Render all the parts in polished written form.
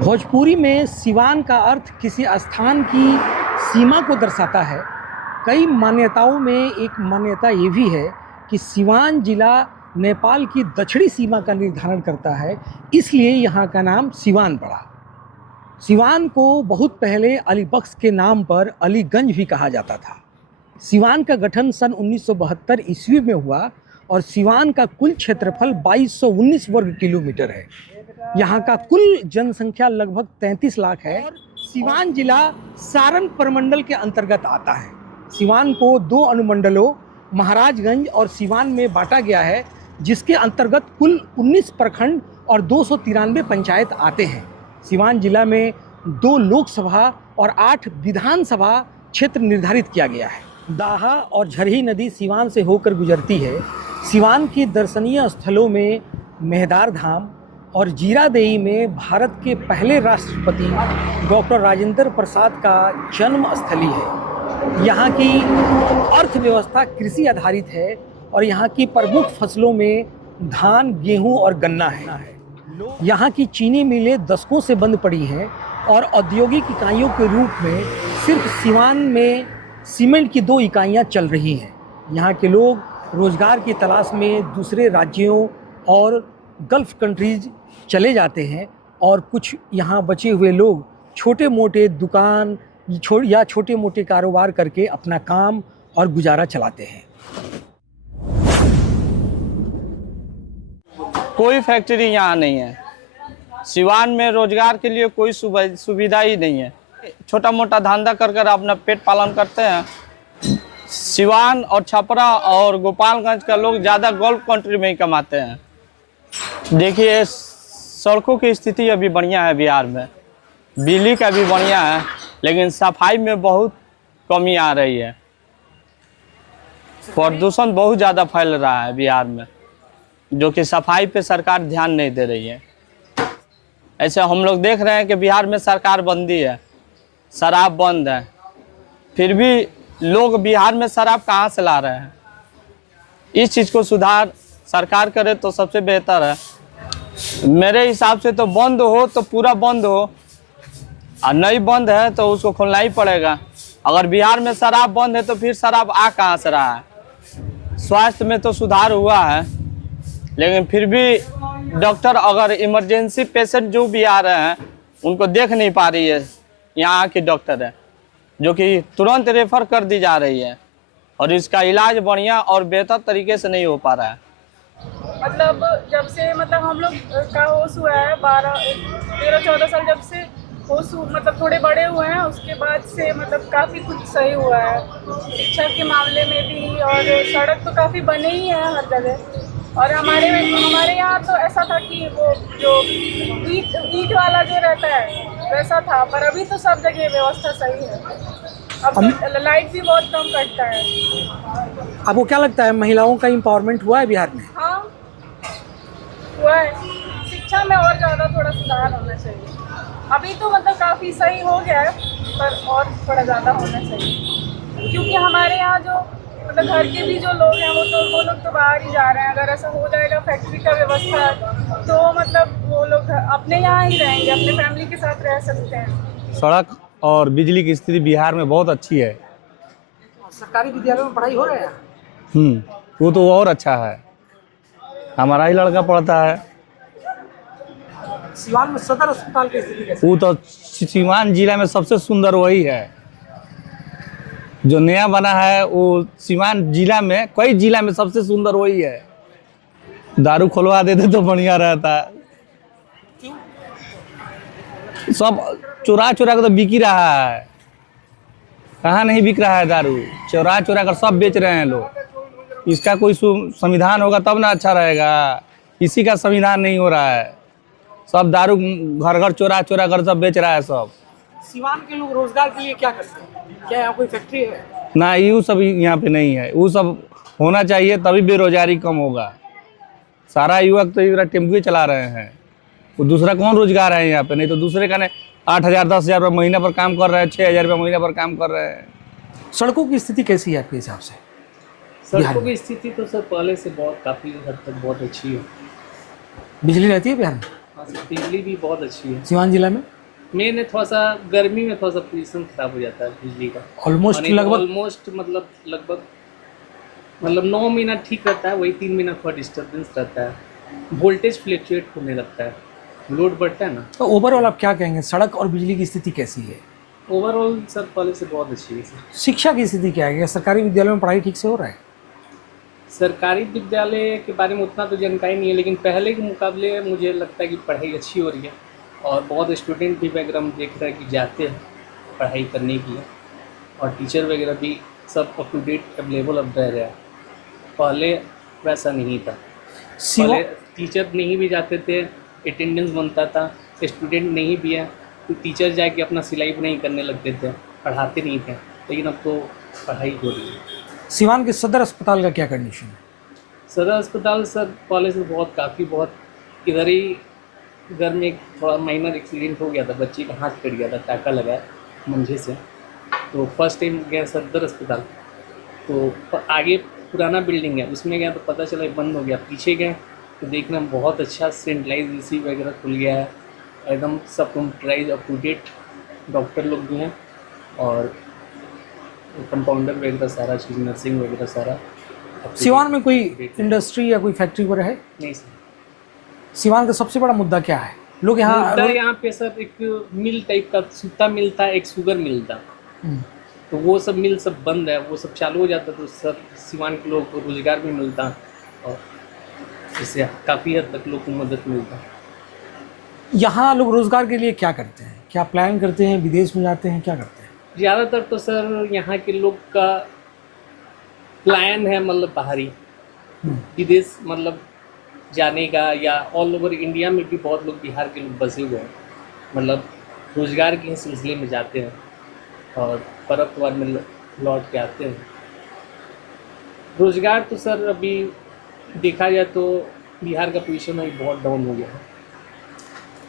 भोजपुरी में सिवान का अर्थ किसी स्थान की सीमा को दर्शाता है। कई मान्यताओं में एक मान्यता ये भी है कि सिवान जिला नेपाल की दक्षिणी सीमा का निर्धारण करता है, इसलिए यहाँ का नाम सिवान पड़ा। सिवान को बहुत पहले अलीबख्श के नाम पर अलीगंज भी कहा जाता था। सिवान का गठन सन 1972 ईस्वी में हुआ और सिवान का कुल क्षेत्रफल 2219 वर्ग किलोमीटर है। यहाँ का कुल जनसंख्या लगभग 33 लाख है। सिवान जिला सारण प्रमंडल के अंतर्गत आता है। सिवान को 2 अनुमंडलों महाराजगंज और सिवान में बांटा गया है, जिसके अंतर्गत कुल 19 प्रखंड और 293 पंचायत आते हैं। सिवान जिला में 2 लोकसभा और 8 विधानसभा क्षेत्र निर्धारित किया गया है। दाहा और झरही नदी सिवान से होकर गुजरती है। सिवान की दर्शनीय स्थलों में मेहदार धाम और जीरादेई में भारत के पहले राष्ट्रपति डॉक्टर राजेंद्र प्रसाद का जन्म स्थली है। यहाँ की अर्थव्यवस्था कृषि आधारित है और यहाँ की प्रमुख फसलों में धान, गेहूँ और गन्ना है। यहाँ की चीनी मिलें दशकों से बंद पड़ी हैं और औद्योगिक इकाइयों के रूप में सिर्फ सिवान में सीमेंट की 2 इकाइयाँ चल रही हैं। यहाँ के लोग रोजगार की तलाश में दूसरे राज्यों और गल्फ कंट्रीज चले जाते हैं और कुछ यहाँ बचे हुए लोग छोटे मोटे दुकान या छोटे मोटे कारोबार करके अपना काम और गुजारा चलाते हैं। कोई फैक्ट्री यहाँ नहीं है। सिवान में रोजगार के लिए कोई सुविधा ही नहीं है। छोटा मोटा धंधा कर कर अपना पेट पालन करते हैं। सिवान और छपरा और गोपालगंज का लोग ज़्यादा गल्फ कंट्री में ही कमाते हैं। देखिए, सड़कों की स्थिति अभी बढ़िया है बिहार में, बिजली का भी बढ़िया है, लेकिन सफाई में बहुत कमी आ रही है। प्रदूषण बहुत ज़्यादा फैल रहा है बिहार में, जो कि सफाई पे सरकार ध्यान नहीं दे रही है। ऐसे हम लोग देख रहे हैं कि बिहार में सरकार बंदी है, शराब बंद है, फिर भी लोग बिहार में शराब कहाँ से ला रहे हैं। इस चीज़ को सुधार सरकार करे तो सबसे बेहतर है। मेरे हिसाब से तो बंद हो तो पूरा बंद हो, और नहीं बंद है तो उसको खोलना ही पड़ेगा। अगर बिहार में शराब बंद है तो फिर शराब आ कहाँ से रहा है। स्वास्थ्य में तो सुधार हुआ है, लेकिन फिर भी डॉक्टर अगर इमरजेंसी पेशेंट जो भी आ रहे हैं उनको देख नहीं पा रही है यहाँ की डॉक्टर है, जो कि तुरंत रेफर कर दी जा रही है और इसका इलाज बढ़िया और बेहतर तरीके से नहीं हो पा रहा है। मतलब जब से हम लोग का होश हुआ है 13-14 साल, जब से होश थोड़े बड़े हुए हैं, उसके बाद से काफ़ी कुछ सही हुआ है। शिक्षा के मामले में भी, और सड़क तो काफ़ी बने ही हैं हर जगह। और हमारे यहाँ तो ऐसा था कि वो जो ईंट वाला जो रहता है वैसा था, पर अभी तो सब जगह व्यवस्था सही है। अब तो लाइट भी बहुत कम कटता है। आपको क्या लगता है, महिलाओं का एम्पावरमेंट हुआ है बिहार में? हाँ, हुआ है। शिक्षा में और ज़्यादा थोड़ा सुधार होना चाहिए। अभी तो काफ़ी सही हो गया है, पर और थोड़ा ज़्यादा होना चाहिए, क्योंकि हमारे यहाँ जो घर के भी जो लोग हैं वो लोग तो बाहर ही जा रहे हैं। अगर ऐसा हो जाएगा फैक्ट्री का व्यवस्था, तो वो लोग अपने यहाँ ही रहेंगे, अपने फैमिली के साथ रह सकते हैं। सड़क और बिजली की स्थिति बिहार में बहुत अच्छी है। सरकारी विद्यालयों में पढ़ाई हो रहा है? वो तो और अच्छा है। हमारा ही लड़का पढ़ता है। सिवान में सदर अस्पताल की स्थिति कैसी? वो तो सिवान जिला में सबसे सुंदर वही है जो नया बना है। वो सिवान जिला में, कई जिला में सबसे सुंदर वही है। दारू खुलवा देते तो बढ़िया रहता। सब चुरा चुरा कर तो बिक ही रहा है। कहाँ नहीं बिक रहा है दारू, चुरा चुरा कर सब बेच रहे हैं लोग। इसका कोई संविधान होगा तब ना अच्छा रहेगा। इसी का संविधान नहीं हो रहा है। सब दारू घर घर चुरा चुरा कर सब बेच रहा है सब। सिवान के लोग रोजगार के लिए क्या करते हैं? क्या यहाँ कोई फैक्ट्री है? ना, ये सब यहाँ पे नहीं है। वो सब होना चाहिए, तभी बेरोजगारी कम होगा। सारा युवक तो इधर टेम्पो चला रहे हैं, वो दूसरा कौन रोजगार है यहाँ पे? नहीं तो दूसरे का 8,000 10,000 रुपये महीना पर काम कर रहे हैं, 6,000 रुपये महीना पर काम कर रहे हैं। सड़कों की स्थिति कैसी है आपके हिसाब से? सड़कों की स्थिति तो सर पहले से काफ़ी हद तक बहुत अच्छी है। बिजली रहती है बिहार में? हाँ सर, बिजली भी बहुत अच्छी है। सिवान जिला में मेन है थोड़ा सा गर्मी में थोड़ा सा पोजीशन खराब हो जाता है बिजली का। ऑलमोस्ट लगभग ऑलमोस्ट मतलब लगभग 9 महीना ठीक रहता है, वही 3 महीना थोड़ा डिस्टर्बेंस रहता है, वोल्टेज फ्लक्चुएट होने लगता है, लोड बढ़ता है ना। तो ओवरऑल आप क्या कहेंगे, सड़क और बिजली की स्थिति कैसी है? ओवरऑल सर पहले से बहुत अच्छी है सर। शिक्षा की स्थिति क्या है? क्या सरकारी विद्यालयों में पढ़ाई ठीक से हो रहा है? सरकारी विद्यालय के बारे में उतना तो जानकारी नहीं है, लेकिन पहले के मुकाबले मुझे लगता है कि पढ़ाई अच्छी हो रही है और बहुत स्टूडेंट भी वगैरह हम देख रहे हैं कि जाते हैं पढ़ाई करने के लिए, और टीचर वगैरह भी सब अप टू डेट अवेलेबल अब रह रहा है। पहले वैसा नहीं था, पहले टीचर नहीं भी जाते थे, अटेंडेंस बनता था, स्टूडेंट नहीं भी है तो टीचर जाके अपना सिलाई बुनाई करने लगते थे, पढ़ाते नहीं थे, लेकिन अब तो पढ़ाई हो रही है। सिवान के सदर अस्पताल का क्या कंडीशन है? सदर अस्पताल सर पहले से बहुत इधर ही घर में एक थोड़ा माइनर एक्सीडेंट हो गया था, बच्ची का हाथ कट गया था, टाका लगा मंझे से, तो फर्स्ट टाइम गया सदर अस्पताल, तो आगे पुराना बिल्डिंग है उसमें गया तो पता चला बंद हो गया, पीछे गए तो देखना बहुत अच्छा सेंट्रलाइज एसी वगैरह खुल गया है, एकदम सब computerise up to date doctor लोग भी हैं और कंपाउंडर वगैरह सारा चीज़, नर्सिंग वगैरह सारा। सिवान में कोई इंडस्ट्री या कोई फैक्ट्री वगैरह है? नहीं सर। सिवान का सबसे बड़ा मुद्दा क्या है? लोग यहाँ पे सर एक मिल टाइप का सूता मिलता है, एक शुगर मिलता, तो वो सब मिल सब बंद है, वो सब चालू हो जाता तो सर सिवान के लोग को रोजगार भी मिलता और इससे काफ़ी हद तक लोग को मदद मिलता। यहाँ लोग रोजगार के लिए क्या करते हैं? क्या प्लान करते हैं, विदेश में जाते हैं, क्या करते हैं? ज़्यादातर तो सर यहाँ के लोग का प्लान है मतलब बाहरी विदेश मतलब जाने का, या ऑल ओवर इंडिया में भी बहुत लोग बिहार के लोग बसे हुए हैं, मतलब रोजगार के सिलसिले में जाते हैं और पर्व त्योहार में लौट के आते हैं। रोजगार तो सर अभी देखा जाए तो बिहार का पोजीशन अभी बहुत डाउन हो गया है।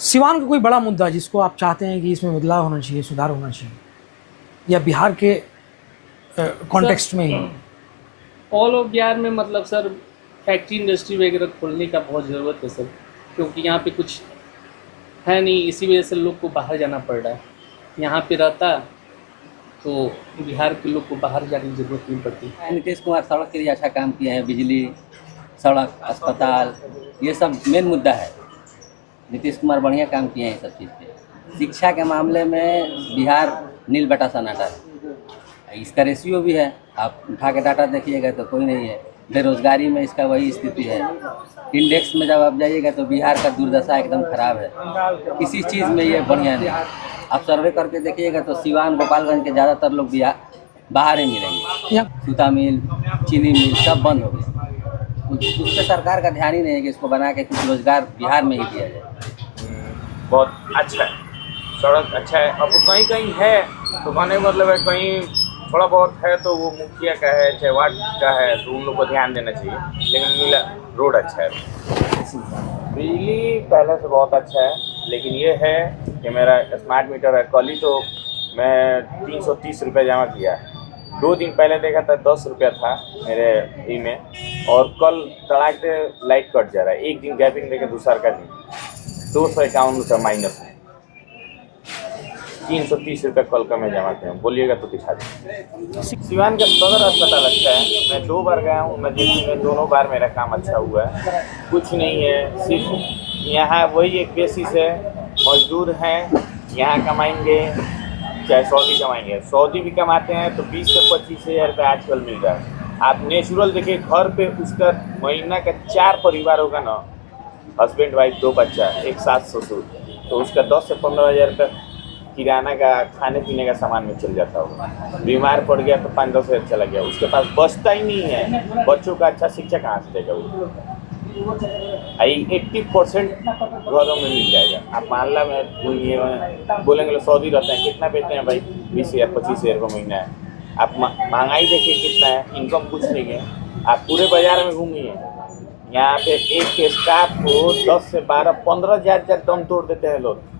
सिवान का कोई बड़ा मुद्दा जिसको आप चाहते हैं कि इसमें बदलाव होना चाहिए, सुधार होना चाहिए, या बिहार के कॉन्टेक्स्ट में ही? ऑल ओवर बिहार में मतलब सर फैक्ट्री इंडस्ट्री वगैरह खोलने का बहुत ज़रूरत है सर, क्योंकि यहाँ पे कुछ है नहीं, इसी वजह से लोग को बाहर जाना पड़ रहा है। यहाँ पे रहता तो बिहार के लोग को बाहर जाने की ज़रूरत नहीं पड़ती। नीतीश कुमार सड़क के लिए अच्छा काम किए हैं, बिजली, सड़क, अस्पताल, ये सब मेन मुद्दा है। नीतीश कुमार बढ़िया काम किए हैं सब चीज़ पे। शिक्षा के मामले में बिहार नील बटा सन्नाटा है, इसका रेशियो भी है, आप उठा के डाटा देखिएगा तो कोई नहीं है। बेरोजगारी में इसका वही स्थिति है। इंडेक्स में जब आप जाइएगा तो बिहार का दुर्दशा एकदम खराब है, किसी चीज़ में ये बढ़िया नहीं। आप सर्वे करके देखिएगा तो सिवान गोपालगंज के ज़्यादातर लोग बिहार बाहर ही मिलेंगे। सूता मिल, चीनी मिल सब बंद हो गया, उस पर सरकार का ध्यान ही नहीं है कि इसको बना के कुछ रोजगार बिहार में ही दिया जाए। बहुत अच्छा है, सड़क अच्छा है। अब कहीं कहीं है तो कहने का मतलब है कहीं थोड़ा बहुत है तो वो मुखिया का है चाहे वार्ड का है तो उन लोग को ध्यान देना चाहिए, लेकिन मिला रोड अच्छा है। बिजली पहले से बहुत अच्छा है, लेकिन ये है कि मेरा स्मार्ट मीटर है, कल ही तो मैं 330 रुपये जमा किया है। 2 दिन पहले देखा था 10 रुपया था मेरे ई में, और कल तड़ाक से लाइट कट जा रहा है। एक दिन गैपिंग देके दूसरा का दिन 251 रुपये माइनस है। 330 रुपये कल का मैं जमा किया, बोलिएगा तो दिखा दें। सिवान का सदर अस्पताल अच्छा है, मैं 2 बार गया हूँ, मैं देखी में दोनों बार मेरा काम अच्छा हुआ है। कुछ नहीं है, सिर्फ यहाँ वही एक बेसिस है, मजदूर हैं यहाँ कमाएंगे चाहे सऊदी कमाएंगे। सऊदी भी कमाते हैं तो 20 से 25 हज़ार रुपये आजकल मिल रहा है। आप नेचुरल देखिए, घर पे उसका महीना का 4 परिवार होगा ना, हस्बैंड वाइफ 2 बच्चा, एक सास ससुर, तो उसका 10 से 15 हज़ार रुपये किराना का खाने पीने का सामान में चल जाता होगा। बीमार पड़ गया तो 5-10 हज़ार चला गया, उसके पास बचता ही नहीं है। बच्चों का अच्छा शिक्षा कहाँ से देगा वो? 80% घरों में मिल जाएगा। आप मानला में बोलेंगे सऊदी रहते हैं, कितना बेचते हैं भाई? 20,000 25,000 का महीना है। आप महंगाई देखिए कितना है, इनकम कुछ नहीं है। आप पूरे बाजार में घूमिए, यहाँ पे एक स्टाफ को 10 से 12 15 हज़ार दम तोड़ देते हैं लोग।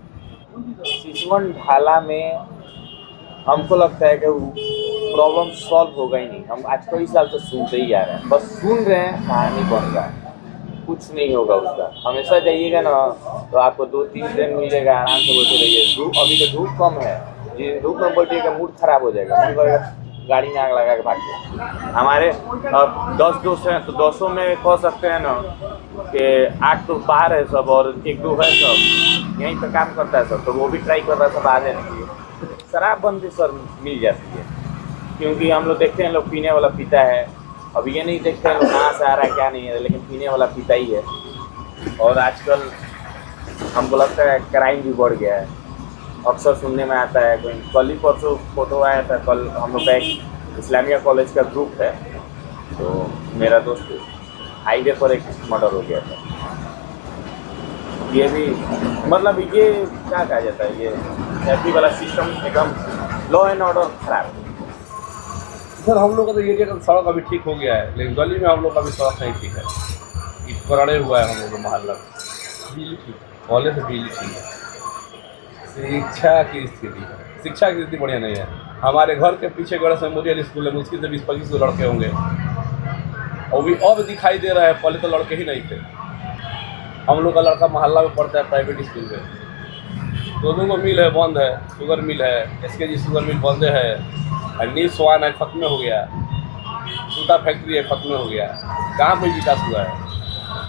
सिसवन ढाला में हमको लगता है कि प्रॉब्लम सॉल्व होगा ही नहीं। हम आज कई साल से सुनते ही आ रहे हैं, बस सुन रहे हैं, कहानी बन रहा है। कुछ नहीं होगा उसका। हमेशा जाइएगा ना तो आपको 2-3 दिन मिलेगा, आराम से बैठे रहिए। धूप अभी तो धूप कम है, जिस धूप में बैठिएगा मूड खराब हो जाएगा, मन करेगा गाड़ी में आग लगा के भाग जाए। हमारे अब 10 दोस्त हैं तो 10 में कह सकते हैं ना कि आग तो बाहर है सब और 1-2 है सब यहीं पर काम करता है सब, तो वो भी ट्राई कर रहा है सब आ जाने के लिए। शराब बंदी सर मिल जाती है, क्योंकि हम लोग देखते हैं लोग पीने वाला पीता है। अब ये नहीं देखते हैं लोग कहाँ से आ रहा है क्या नहीं है, लेकिन पीने वाला पीता ही है। और आजकल हमको लगता है क्राइम भी बढ़ गया है, अक्सर सुनने में आता है। कोई कल ही परसों फोटो आया था, कल हम लोग का एक इस्लामिया कॉलेज का ग्रुप है, तो मेरा दोस्त हाईवे पर एक मर्डर हो गया था। ये भी मतलब ये क्या कहा जाता है, ये एफडी वाला सिस्टम एकदम लॉ एंड ऑर्डर खराब। सर हम लोग का तो एरिया का सड़क अभी ठीक हो गया है, लेकिन गली में हम लोग का अभी सड़क नहीं ठीक है। ईट करड़े हुआ है हम लोग का मोहल्ला में। बिजली ठीक है, कॉलेज से बिजली ठीक है। शिक्षा की स्थिति बढ़िया नहीं है। हमारे घर के पीछे गणेश मेमोरियल स्कूल है, मुश्किल से 20-25 लड़के होंगे, और भी अब दिखाई दे रहा है, पहले तो लड़के ही नहीं थे। हम लोग का लड़का मोहल्ला में पढ़ता है प्राइवेट स्कूल में। दोनों को मिल है बंद है, शुगर मिल है, SKG शुगर मिल बंद है, न्यू स्वान है खत्म हो गया, सूता फैक्ट्री है खत्म हो गया। कहाँ कोई विकास हुआ है?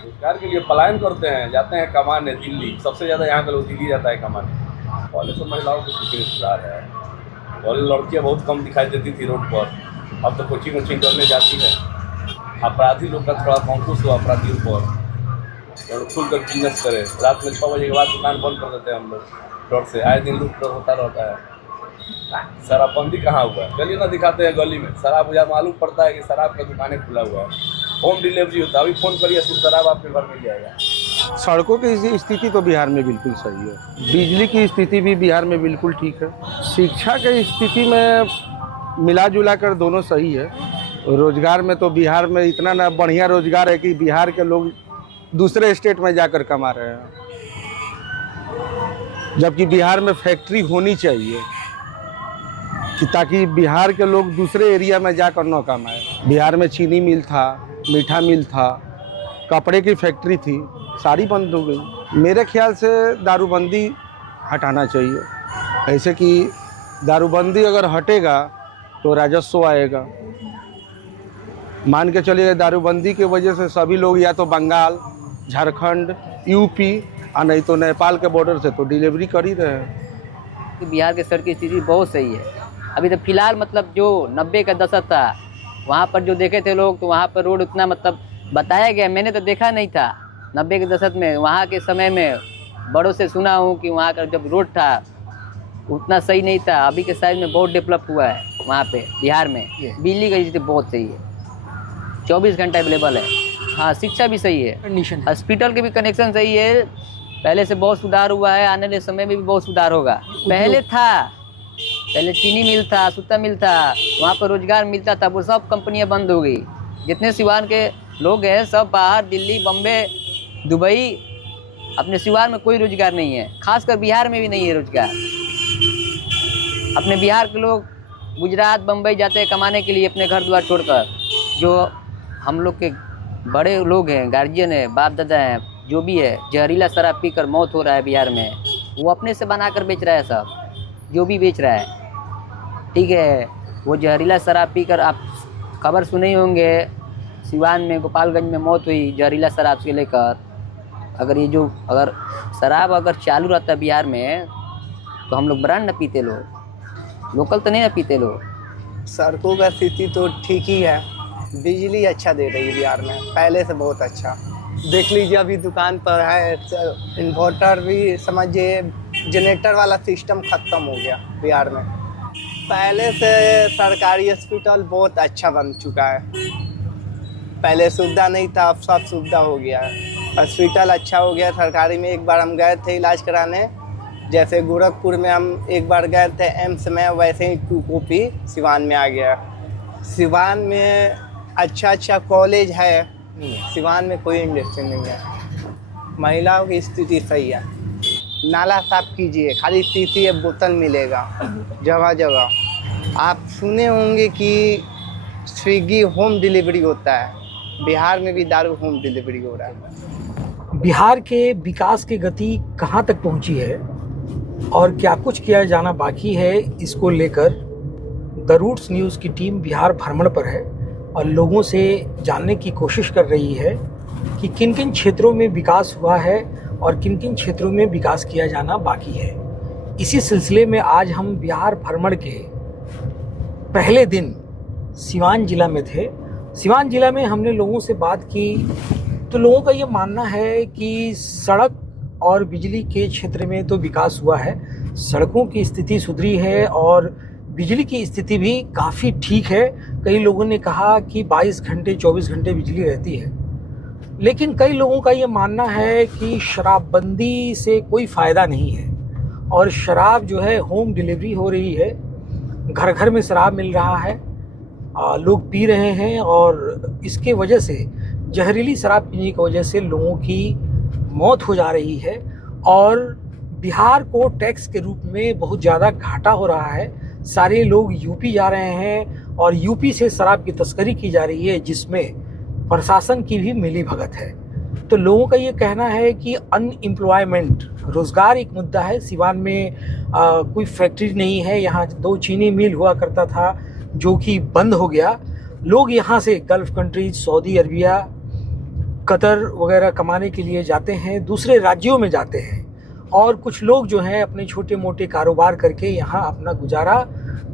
रोजगार के लिए पलायन करते हैं, जाते हैं कमाने दिल्ली। सबसे ज़्यादा यहाँ का लोग दिल्ली जाता है कमाने। कॉलेज में महिलाओं की स्थिति में सुधार है। कॉलेज लड़कियाँ बहुत कम दिखाई देती थी रोड पर, अब तो कोचिंग करने जाती है। अपराधी लोग का थोड़ा अंकुश हुआ अपराधियों पर, और खुल कर बिजनेस करे। रात में 6 बजे के बाद दुकान बंद कर देते हैं हम लोग, डर से। आए दिन लूट होता रहता है। शराबबंदी कहाँ हुआ है? गली ना दिखाते हैं, गली में शराब या मालूम पड़ता है कि शराब का दुकानें खुला हुआ है, होम डिलीवरी होता है। अभी फ़ोन करिए सिर्फ शराब आपके घर मिल जाएगा। सड़कों की स्थिति तो बिहार में बिल्कुल सही है, बिजली की स्थिति भी बिहार में बिल्कुल ठीक है, शिक्षा की स्थिति में मिला जुला कर दोनों सही है। रोजगार में तो बिहार में इतना ना बढ़िया रोजगार है कि बिहार के लोग दूसरे स्टेट में जाकर कमा रहे हैं, जबकि बिहार में फैक्ट्री होनी चाहिए कि ताकि बिहार के लोग दूसरे एरिया में जाकर न कमाए। बिहार में चीनी मिल था, मीठा मिल था, कपड़े की फैक्ट्री थी, सारी बंद हो गई। मेरे ख्याल से दारूबंदी हटाना चाहिए, ऐसे कि दारूबंदी अगर हटेगा तो राजस्व आएगा। मान के चलिए दारूबंदी की वजह से सभी लोग या तो बंगाल, झारखंड, यूपी और नहीं तो नेपाल के बॉर्डर से तो डिलीवरी कर ही रहे हैं। बिहार के सड़क की स्थिति बहुत सही है। अभी तो फिलहाल मतलब जो 90 का दशक था वहाँ पर जो देखे थे लोग, तो वहाँ पर रोड उतना मतलब बताया गया, मैंने तो देखा नहीं था 90 के दशक में। वहाँ के समय में बड़ों से सुना हूँ कि वहाँ का जब रोड था उतना सही नहीं था। अभी के साइज में बहुत डेवलप हुआ है वहाँ पे बिहार में। बिजली की स्थिति बहुत सही है, 24 घंटा अवेलेबल है। हाँ, शिक्षा भी सही है, हॉस्पिटल के भी कनेक्शन सही है। पहले से बहुत सुधार हुआ है, आने वाले समय में भी बहुत सुधार होगा। पहले चीनी मिल था, सूता मिल था, वहाँ पर रोजगार मिलता था, वो सब कंपनियाँ बंद हो गई। जितने सिवान के लोग हैं सब बाहर, दिल्ली, बम्बे, दुबई। अपने सिवान में कोई रोजगार नहीं है, खासकर बिहार में भी नहीं है रोजगार। अपने बिहार के लोग गुजरात, बम्बई जाते हैं कमाने के लिए अपने घर द्वार छोड़कर। जो हम लोग के बड़े लोग हैं, गार्जियन है, बाप दादा हैं, जो भी है, जहरीला शराब पीकर मौत हो रहा है बिहार में। वो अपने से बनाकर बेच रहा है सब, जो भी बेच रहा है, ठीक है। वो जहरीला शराब पीकर, आप खबर सुने ही होंगे, सिवान में, गोपालगंज में मौत हुई जहरीला शराब से लेकर। अगर शराब अगर चालू रहता बिहार में तो हम लोग ब्रांड न पीते, लोकल तो नहीं न पीते लोग। सड़कों का स्थिति तो ठीक ही है, बिजली अच्छा दे रही है बिहार में, पहले से बहुत अच्छा। देख लीजिए अभी दुकान पर है, इन्वर्टर भी समझिए, जनरेटर वाला सिस्टम ख़त्म हो गया बिहार में। पहले से सरकारी हॉस्पिटल बहुत अच्छा बन चुका है, पहले सुविधा नहीं था, अब सब सुविधा हो गया है। हॉस्पिटल अच्छा हो गया सरकारी में। एक बार हम गए थे इलाज कराने, जैसे गोरखपुर में हम एक बार गए थे एम्स में, वैसे ही 2 कॉपी सिवान में आ गया। सिवान में अच्छा कॉलेज है, सिवान में कोई इंडस्ट्री नहीं है। महिलाओं की स्थिति सही है। नाला साफ कीजिए, खाली शीशी बोतल मिलेगा जगह जगह। आप सुने होंगे कि स्विगी होम डिलीवरी होता है, बिहार में भी दारू होम डिलीवरी हो रहा है। बिहार के विकास की गति कहाँ तक पहुँची है और क्या कुछ किया जाना बाकी है, इसको लेकर द रूट्स न्यूज़ की टीम बिहार भ्रमण पर है और लोगों से जानने की कोशिश कर रही है कि किन किन क्षेत्रों में विकास हुआ है और किन किन क्षेत्रों में विकास किया जाना बाकी है। इसी सिलसिले में आज हम बिहार भ्रमण के पहले दिन सिवान जिला में थे। सिवान जिला में हमने लोगों से बात की तो लोगों का ये मानना है कि सड़क और बिजली के क्षेत्र में तो विकास हुआ है, सड़कों की स्थिति सुधरी है और बिजली की स्थिति भी काफ़ी ठीक है। कई लोगों ने कहा कि 22 घंटे 24 घंटे बिजली रहती है, लेकिन कई लोगों का ये मानना है कि शराबबंदी से कोई फ़ायदा नहीं है और शराब जो है होम डिलीवरी हो रही है, घर घर में शराब मिल रहा है, लोग पी रहे हैं और इसके वजह से जहरीली शराब पीने की वजह से लोगों की मौत हो जा रही है और बिहार को टैक्स के रूप में बहुत ज़्यादा घाटा हो रहा है। सारे लोग यूपी जा रहे हैं और यूपी से शराब की तस्करी की जा रही है जिसमें प्रशासन की भी मिलीभगत है। तो लोगों का ये कहना है कि अनएम्प्लॉयमेंट, रोज़गार एक मुद्दा है। सिवान में कोई फैक्ट्री नहीं है, यहाँ 2 चीनी मिल हुआ करता था जो कि बंद हो गया। लोग यहाँ से gulf countries, Saudi Arabia, Qatar वगैरह कमाने के लिए जाते हैं, दूसरे राज्यों में जाते हैं और कुछ लोग जो हैं अपने छोटे मोटे कारोबार करके यहाँ अपना गुजारा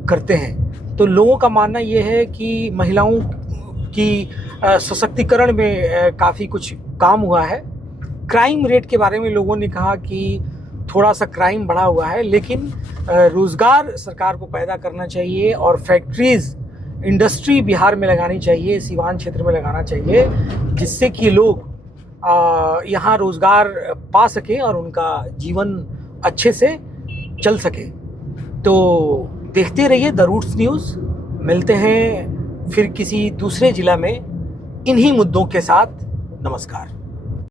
करते हैं। तो लोगों का मानना ये है कि महिलाओं की सशक्तिकरण में काफ़ी कुछ काम हुआ है। क्राइम रेट के बारे में लोगों ने कहा कि थोड़ा सा क्राइम बढ़ा हुआ है, लेकिन रोज़गार सरकार को पैदा करना चाहिए और फैक्ट्रीज़, इंडस्ट्री बिहार में लगानी चाहिए, सिवान क्षेत्र में लगाना चाहिए, जिससे कि लोग यहाँ रोज़गार पा सकें और उनका जीवन अच्छे से चल सके। तो देखते रहिए द रूट्स न्यूज़। मिलते हैं फिर किसी दूसरे ज़िला में इन्हीं मुद्दों के साथ। नमस्कार।